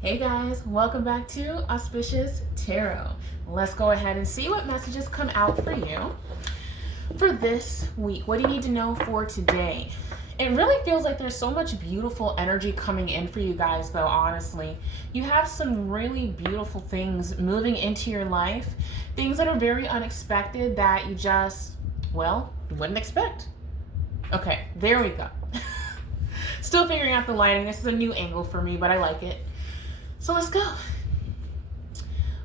Hey guys, welcome back to Auspicious Tarot. Let's go ahead and see what messages come out for you for this week. What do you need to know for today? It really feels like there's so much beautiful energy coming in for you guys, though, honestly. You have some really beautiful things moving into your life, things that are very unexpected that you just, well, wouldn't expect. Okay, there we go. Still figuring out the lighting. This is a new angle for me, but I like it. So let's go.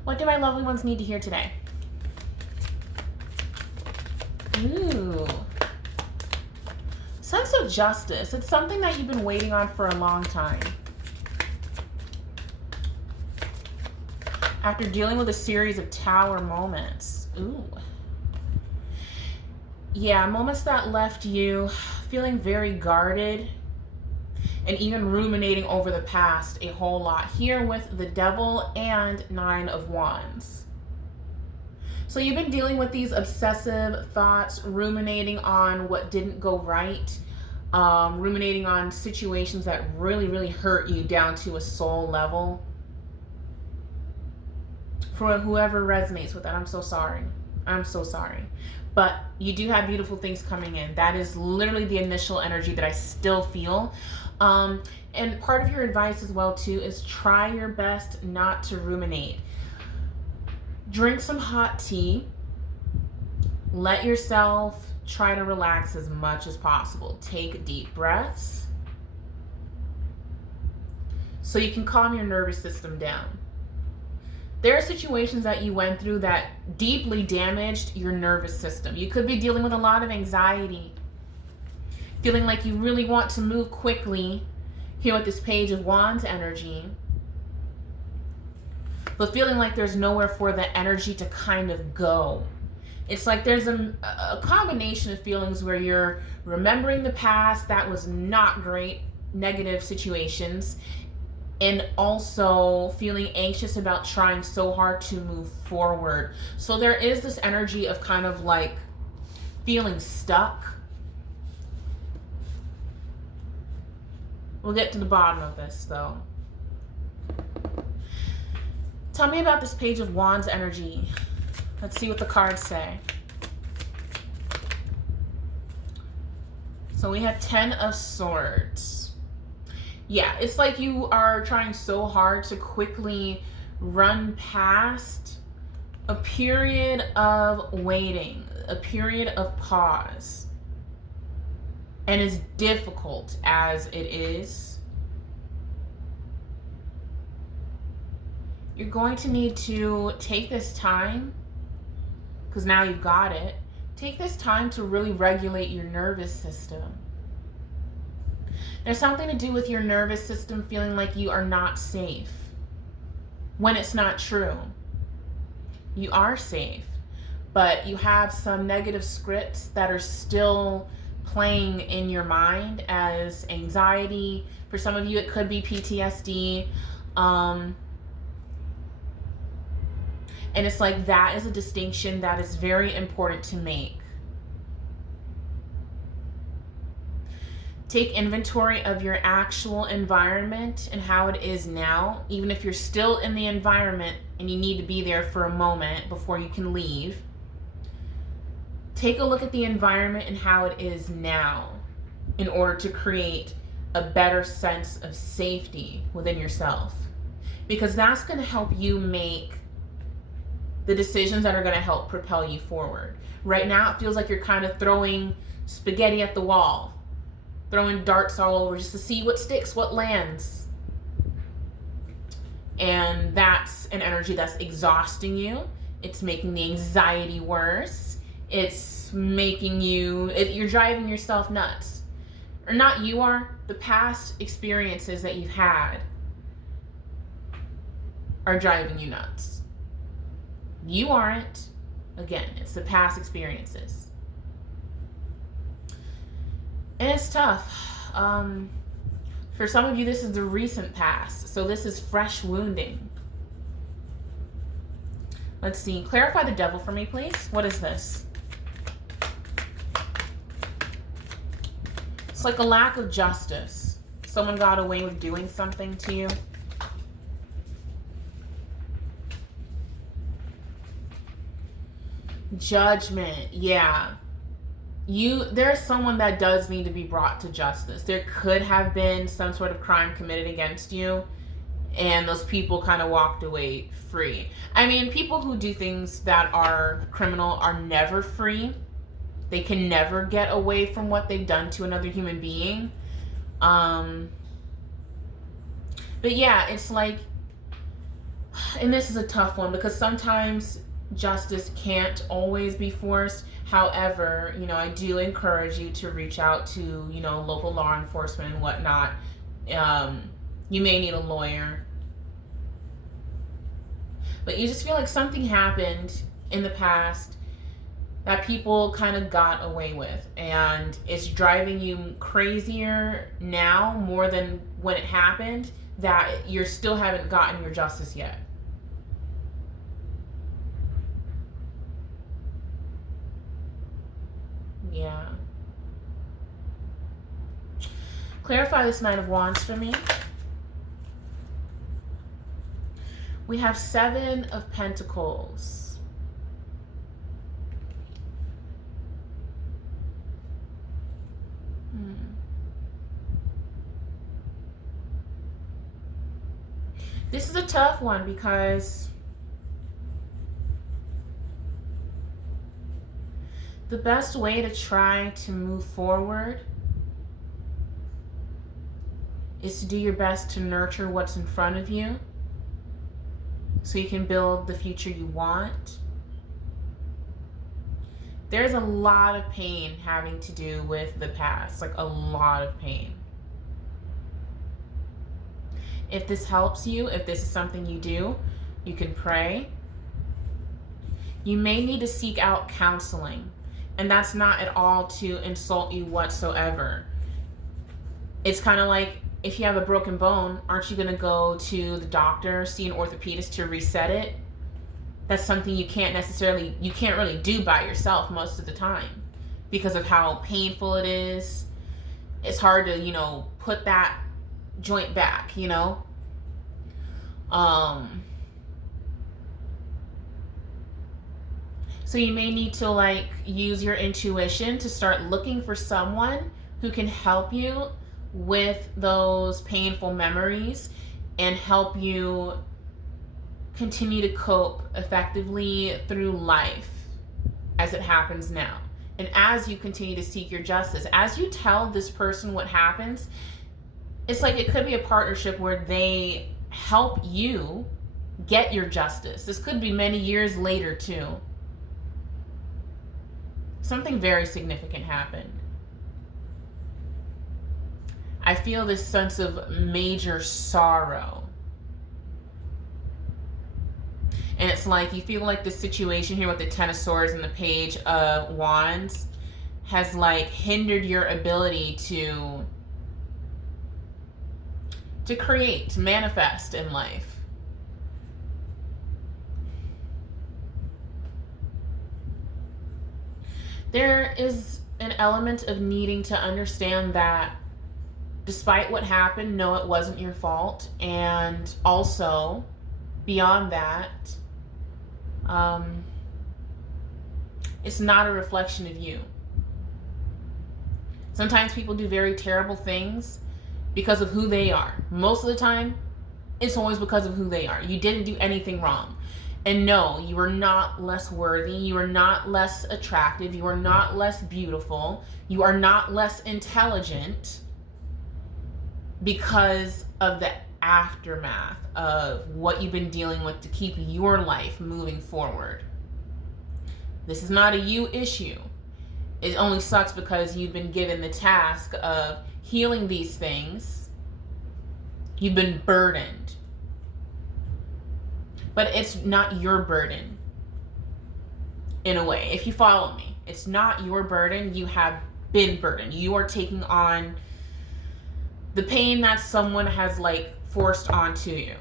What do my lovely ones need to hear today? Ooh. Sense of justice. It's something that you've been waiting on for a long time. After dealing with a series of tower moments. Ooh. Yeah, moments that left you feeling very guarded and even ruminating over the past a whole lot. Here with the Devil and Nine of Wands. So you've been dealing with these obsessive thoughts, ruminating on what didn't go right, ruminating on situations that really hurt you down to a soul level. For whoever resonates with that, I'm so sorry. I'm so sorry. But you do have beautiful things coming in. That is literally the initial energy that I still feel. And part of your advice as well too is try your best not to ruminate. Drink some hot tea. Let yourself try to relax as much as possible. Take deep breaths so you can calm your nervous system down. There are situations that you went through that deeply damaged your nervous system. You could be dealing with a lot of anxiety, feeling like you really want to move quickly here with this Page of Wands energy, but feeling like there's nowhere for the energy to kind of go. It's like there's a combination of feelings where you're remembering the past that was not great, negative situations, and also feeling anxious about trying so hard to move forward. So there is this energy of kind of like feeling stuck. We'll get to the bottom of this though. Tell me about this Page of Wands energy. Let's see what the cards say. So we have 10 of Swords. Yeah, it's like you are trying so hard to quickly run past a period of waiting, a period of pause. And as difficult as it is, you're going to need to take this time, because now you've got it, take this time to really regulate your nervous system. There's something to do with your nervous system feeling like you are not safe, when it's not true. You are safe, but you have some negative scripts that are still playing in your mind as anxiety. For some of you, it could be PTSD. And it's like that is a distinction that is very important to make. Take inventory of your actual environment and how it is now, even if you're still in the environment and you need to be there for a moment before you can leave. Take a look at the environment and how it is now in order to create a better sense of safety within yourself. Because that's going to help you make the decisions that are going to help propel you forward. Right now, it feels like you're kind of throwing spaghetti at the wall, throwing darts all over just to see what sticks, what lands. And that's an energy that's exhausting you. It's making the anxiety worse. It's making you're driving yourself nuts. Or not you are, the past experiences that you've had are driving you nuts. You aren't. Again, it's the past experiences. And it's tough. For some of you, this is the recent past. So this is fresh wounding. Let's see. Clarify the Devil for me, please. What is this? It's like a lack of justice. Someone got away with doing something to you. Judgment. Yeah. There's someone that does need to be brought to justice. There could have been some sort of crime committed against you, and those people kind of walked away free. I mean, people who do things that are criminal are never free. They can never get away from what they've done to another human being. But yeah, it's like, and this is a tough one because sometimes justice can't always be forced. However, I do encourage you to reach out to, local law enforcement and whatnot. You may need a lawyer. But you just feel like something happened in the past that people kind of got away with. And it's driving you crazier now more than when it happened, that you still haven't gotten your justice yet. Yeah. Clarify this Knight of Wands for me. We have 7 of Pentacles. This is a tough one because the best way to try to move forward is to do your best to nurture what's in front of you so you can build the future you want. There's a lot of pain having to do with the past, like a lot of pain. If this helps you, if this is something you do, you can pray. You may need to seek out counseling, and that's not at all to insult you whatsoever. It's kind of like, if you have a broken bone, aren't you going to go to the doctor, see an orthopedist to reset it? That's something you can't really do by yourself most of the time because of how painful it is. It's hard to, put that joint back, So you may need to use your intuition to start looking for someone who can help you with those painful memories and help you continue to cope effectively through life as it happens now. And as you continue to seek your justice, as you tell this person what happens, it's like it could be a partnership where they help you get your justice. This could be many years later too. Something very significant happened. I feel this sense of major sorrow. And it's like you feel like the situation here with the Ten of Swords and the Page of Wands has hindered your ability to create, to manifest in life. There is an element of needing to understand that despite what happened, no, it wasn't your fault. And also, beyond that, it's not a reflection of you. Sometimes people do very terrible things because of who they are. Most of the time, it's always because of who they are. You didn't do anything wrong. And no, you are not less worthy. You are not less attractive. You are not less beautiful. You are not less intelligent because of the aftermath of what you've been dealing with to keep your life moving forward. This is not a you issue. It only sucks because you've been given the task of healing these things. You've been burdened. But it's not your burden, in a way. If you follow me, it's not your burden. You have been burdened. You are taking on the pain that someone has forced onto you.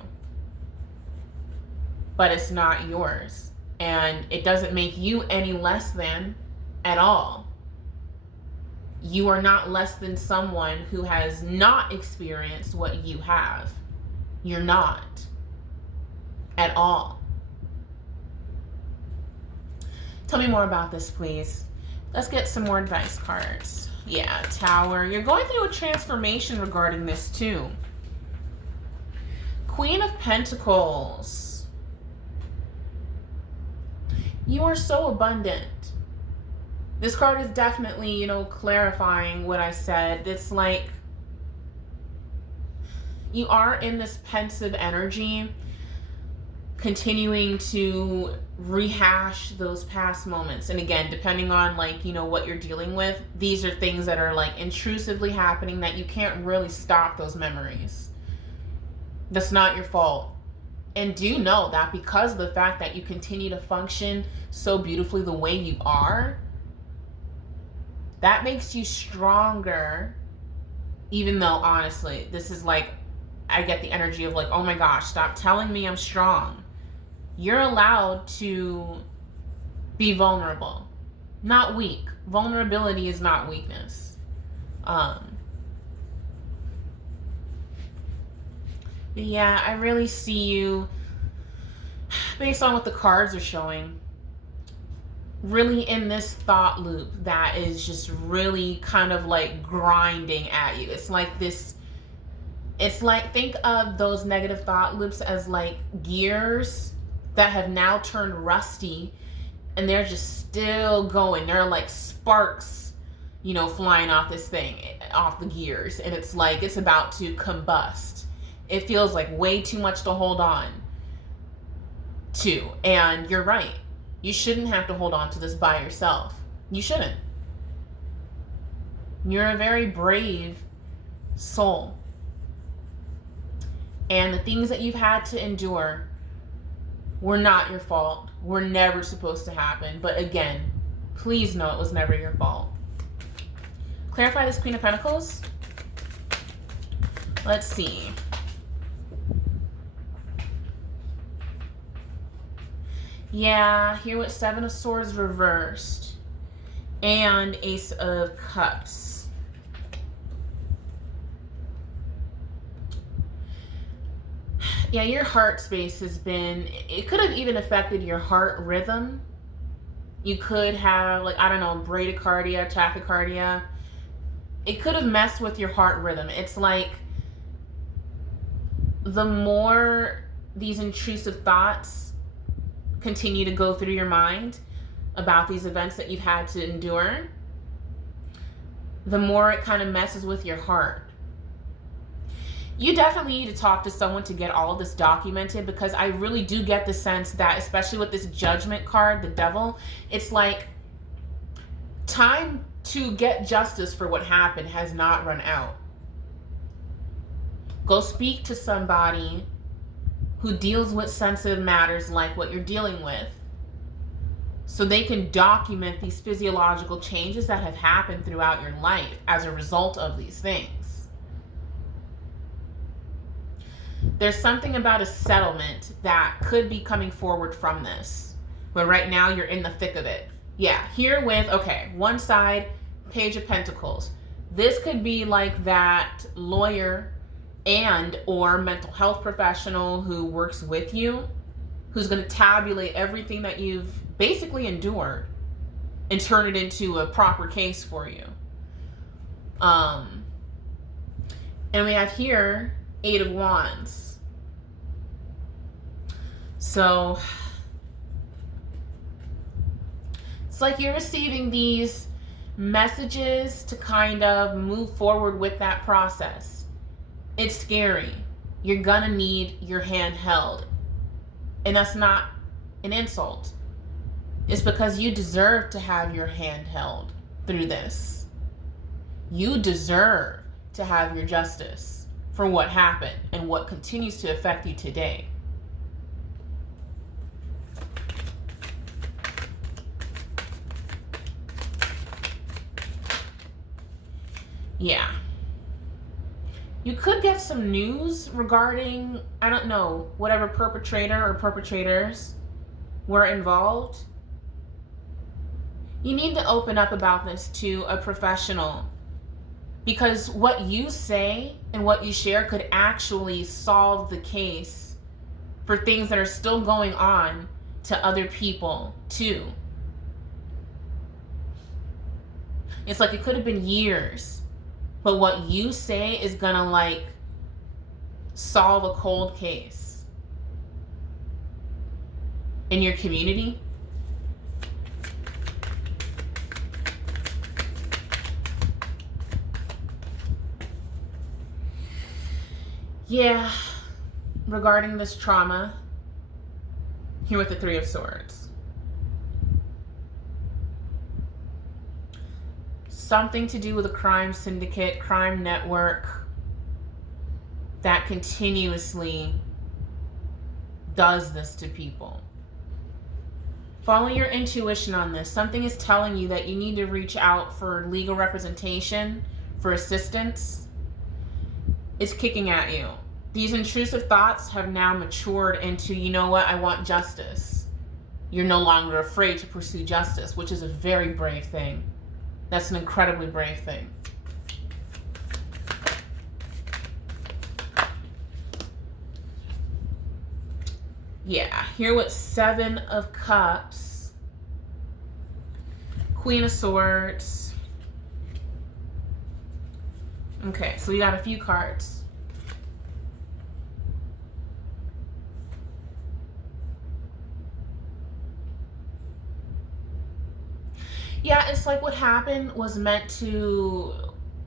But it's not yours. And it doesn't make you any less than at all. You are not less than someone who has not experienced what you have. You're not. At all. Tell me more about this, please. Let's get some more advice cards. Yeah, Tower. You're going through a transformation regarding this too. Queen of Pentacles. You are so abundant. This card is definitely, clarifying what I said. It's like you are in this pensive energy, continuing to rehash those past moments. And again, depending on what you're dealing with, these are things that are intrusively happening that you can't really stop those memories. That's not your fault. And do know that because of the fact that you continue to function so beautifully the way you are, that makes you stronger. Even though honestly, this is I get the energy of oh my gosh, stop telling me I'm strong. You're allowed to be vulnerable, not weak. Vulnerability is not weakness. But yeah, I really see you, based on what the cards are showing, really in this thought loop that is just really kind of grinding at you. It's this, think of those negative thought loops as gears that have now turned rusty, and they're just still going. They're sparks, flying off this thing, off the gears, and it's it's about to combust. It feels way too much to hold on to. And you're right. You shouldn't have to hold on to this by yourself. You shouldn't. You're a very brave soul. And the things that you've had to endure were not your fault. Were never supposed to happen. But again, please know it was never your fault. Clarify this Queen of Pentacles. Let's see. Yeah, here with Seven of Swords reversed and Ace of Cups. Yeah, your heart space has been, it could have even affected your heart rhythm. You could have bradycardia, tachycardia. It could have messed with your heart rhythm. It's the more these intrusive thoughts continue to go through your mind about these events that you've had to endure, the more it kind of messes with your heart. You definitely need to talk to someone to get all of this documented, because I really do get the sense that, especially with this Judgment card, the Devil, it's time to get justice for what happened has not run out. Go speak to somebody who deals with sensitive matters like what you're dealing with, so they can document these physiological changes that have happened throughout your life as a result of these things. There's something about a settlement that could be coming forward from this, but right now you're in the thick of it. Yeah, here with, one side, Page of Pentacles. This could be that lawyer and or mental health professional who works with you, who's going to tabulate everything that you've basically endured and turn it into a proper case for you. And we have here Eight of Wands. So it's you're receiving these messages to kind of move forward with that process. It's scary. You're gonna need your hand held. And that's not an insult. It's because you deserve to have your hand held through this. You deserve to have your justice for what happened and what continues to affect you today. Yeah. You could get some news regarding, whatever perpetrator or perpetrators were involved. You need to open up about this to a professional, because what you say and what you share could actually solve the case for things that are still going on to other people too. It's like it could have been years, but what you say is gonna like solve a cold case in your community. Yeah, regarding this trauma, here with the Three of Swords. Something to do with a crime syndicate, crime network that continuously does this to people. Follow your intuition on this. Something is telling you that you need to reach out for legal representation, for assistance. It's kicking at you. These intrusive thoughts have now matured into, you know what, I want justice. You're no longer afraid to pursue justice, which is a very brave thing. That's an incredibly brave thing. Yeah, here with Seven of Cups, Queen of Swords. Okay, so we got a few cards. Yeah, it's like what happened was meant to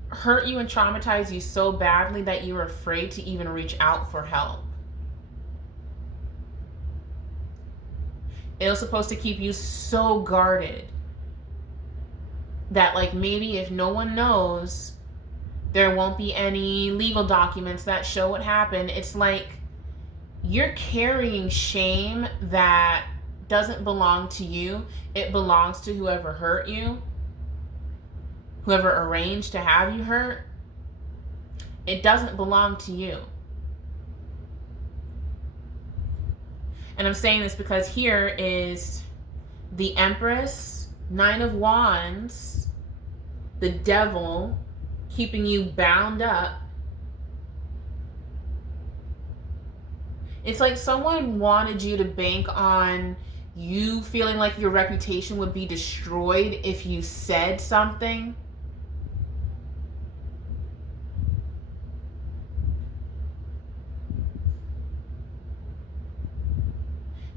hurt you and traumatize you so badly that you were afraid to even reach out for help. It was supposed to keep you so guarded that, like, maybe if no one knows, there won't be any legal documents that show what happened. It's like you're carrying shame that doesn't belong to you. It belongs to whoever hurt you, whoever arranged to have you hurt. It doesn't belong to you. And I'm saying this because here is the Empress, Nine of Wands, the Devil, keeping you bound up. It's like someone wanted you to bank on you feeling like your reputation would be destroyed if you said something.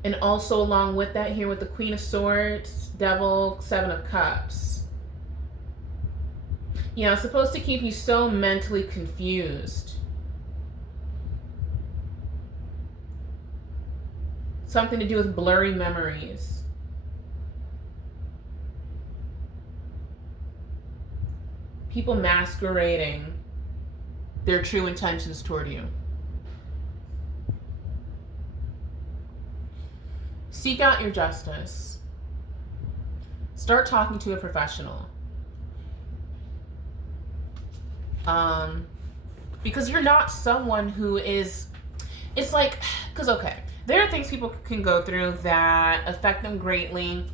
And also along with that, here with the Queen of Swords, Devil, Seven of Cups. You know, it's supposed to keep you so mentally confused. Something to do with blurry memories. People masquerading their true intentions toward you. Seek out your justice. Start talking to a professional. Because you're not someone who is, it's like, because okay, there are things people can go through that affect them greatly,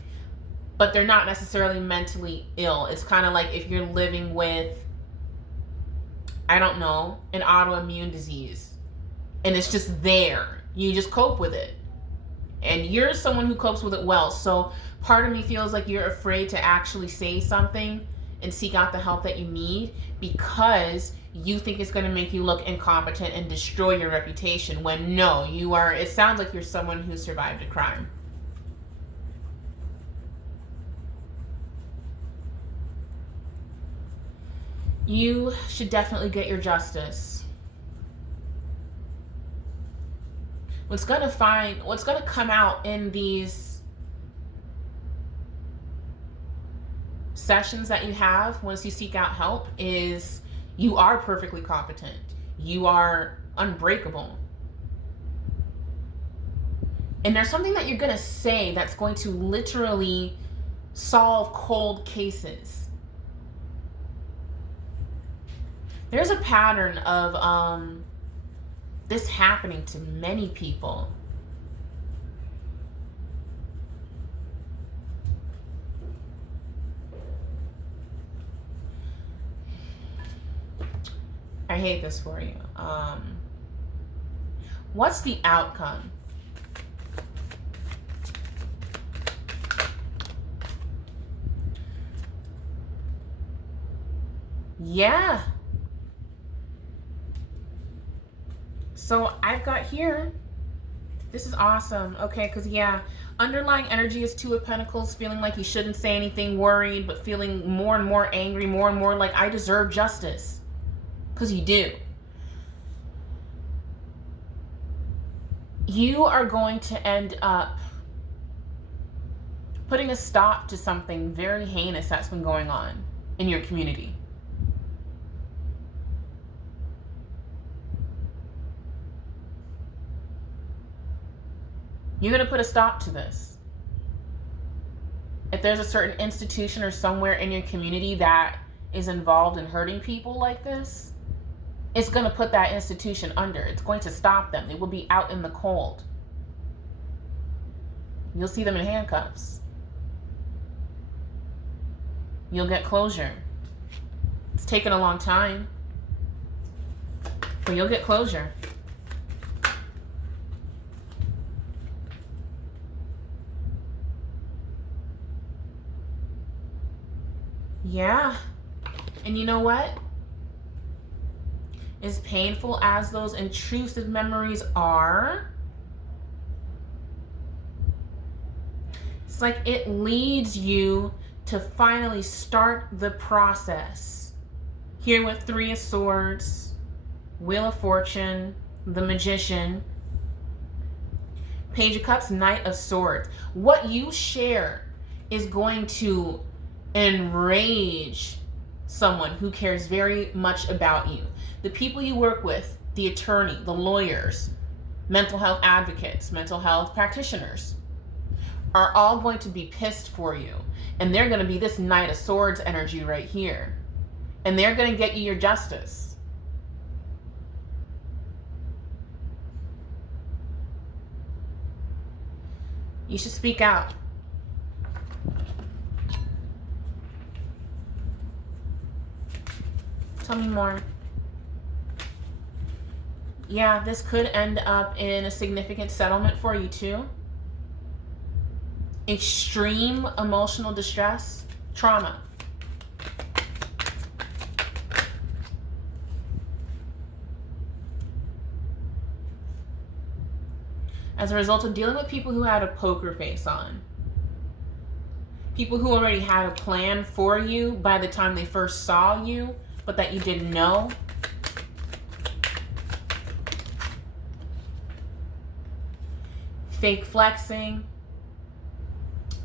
but they're not necessarily mentally ill. It's kind of like if you're living with, I don't know, an autoimmune disease, and it's just there. You just cope with it. And you're someone who copes with it well. So part of me feels like you're afraid to actually say something and seek out the help that you need because you think it's going to make you look incompetent and destroy your reputation, when no, you are, it sounds like you're someone who survived a crime. You should definitely get your justice. What's going to come out in these sessions that you have once you seek out help is you are perfectly competent. You are unbreakable. And there's something that you're going to say that's going to literally solve cold cases. There's a pattern of this happening to many people. I hate this for you. What's the outcome? Yeah. So I've got here, this is awesome. Okay, because yeah, underlying energy is Two of Pentacles, feeling like you shouldn't say anything, worried, but feeling more and more angry, more and more like I deserve justice. Because you do. You are going to end up putting a stop to something very heinous that's been going on in your community. You're going to put a stop to this. If there's a certain institution or somewhere in your community that is involved in hurting people like this, it's going to put that institution under. It's going to stop them. They will be out in the cold. You'll see them in handcuffs. You'll get closure. It's taken a long time, but you'll get closure. Yeah. And you know what? As painful as those intrusive memories are, it's like it leads you to finally start the process. Here with Three of Swords, Wheel of Fortune, the Magician, Page of Cups, Knight of Swords. What you share is going to enrage someone who cares very much about you. The people you work with, the attorney, the lawyers, mental health advocates, mental health practitioners, are all going to be pissed for you. And they're going to be this Knight of Swords energy right here. And they're going to get you your justice. You should speak out. Tell me more. Yeah, this could end up in a significant settlement for you too. Extreme emotional distress, trauma. As a result of dealing with people who had a poker face on. People who already had a plan for you by the time they first saw you, but that you didn't know. Fake flexing.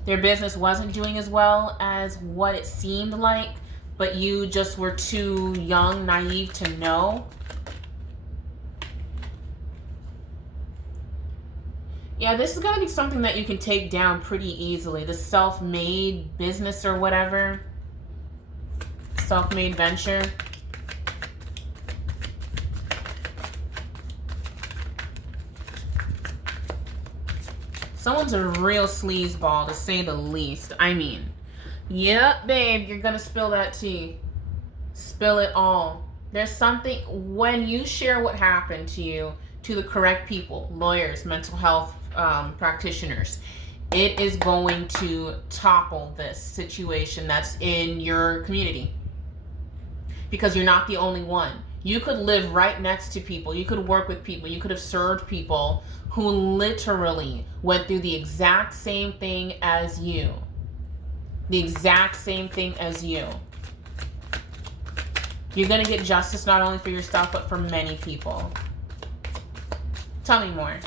Their business wasn't doing as well as what it seemed like, but you just were too young, naive to know. Yeah, this is going to be something that you can take down pretty easily. The self-made business or whatever. Self-made venture. Someone's a real sleazeball, to say the least. I mean, yep, babe, you're gonna spill that tea. Spill it all. There's something, when you share what happened to you to the correct people, lawyers, mental health practitioners, it is going to topple this situation that's in your community. Because you're not the only one. You could live right next to people. You could work with people. You could have served people who literally went through the exact same thing as you. The exact same thing as you. You're going to get justice not only for yourself, but for many people. Tell me more.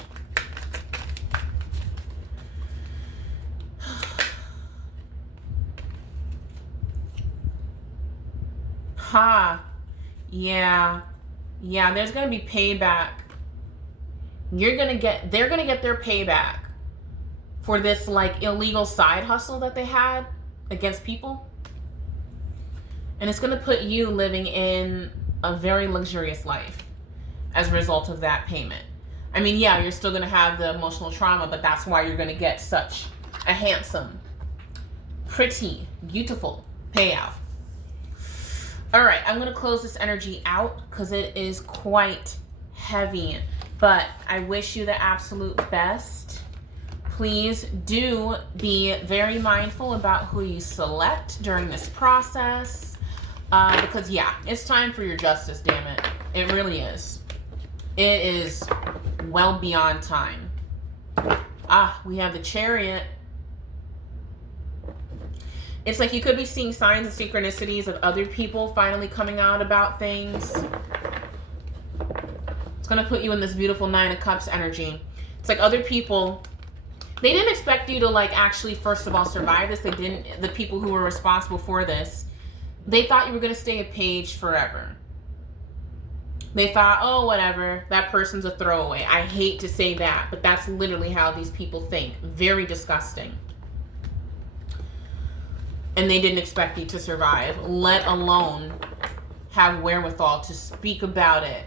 Ha. Yeah. Yeah, there's going to be payback. They're going to get their payback for this like illegal side hustle that they had against people. And it's going to put you living in a very luxurious life as a result of that payment. I mean, yeah, you're still going to have the emotional trauma, but that's why you're going to get such a handsome, pretty, beautiful payout. All right, I'm going to close this energy out because it is quite heavy, but I wish you the absolute best. Please do be very mindful about who you select during this process. Because, yeah, it's time for your justice, damn it. It really is. It is well beyond time. We have the Chariot. It's like you could be seeing signs of synchronicities of other people finally coming out about things. It's going to put you in this beautiful Nine of Cups energy. It's like other people, they didn't expect you to like actually, first of all, survive this. They didn't, the people who were responsible for this, they thought you were going to stay a page forever. They thought, oh, whatever, that person's a throwaway. I hate to say that, but that's literally how these people think. Very disgusting. And they didn't expect you to survive, let alone have wherewithal to speak about it.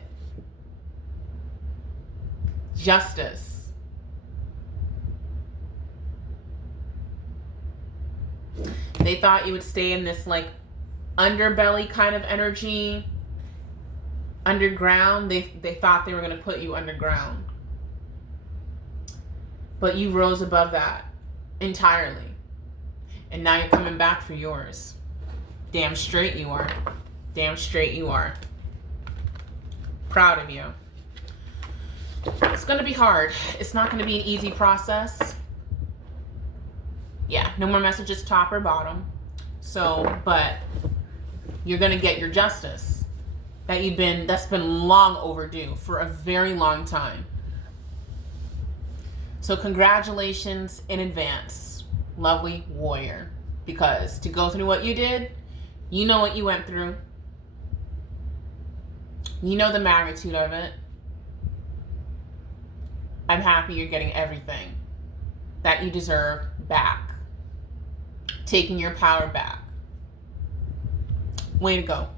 Justice. They thought you would stay in this like underbelly kind of energy. Underground. They thought they were going to put you underground. But you rose above that entirely. And now you're coming back for yours. Damn straight you are. Damn straight you are. Proud of you. It's going to be hard. It's not going to be an easy process. Yeah, no more messages top or bottom. So, but you're going to get your justice that's been long overdue for a very long time. So congratulations in advance, lovely warrior, because to go through what you did, you know what you went through. You know the magnitude of it. I'm happy you're getting everything that you deserve back. Taking your power back. Way to go.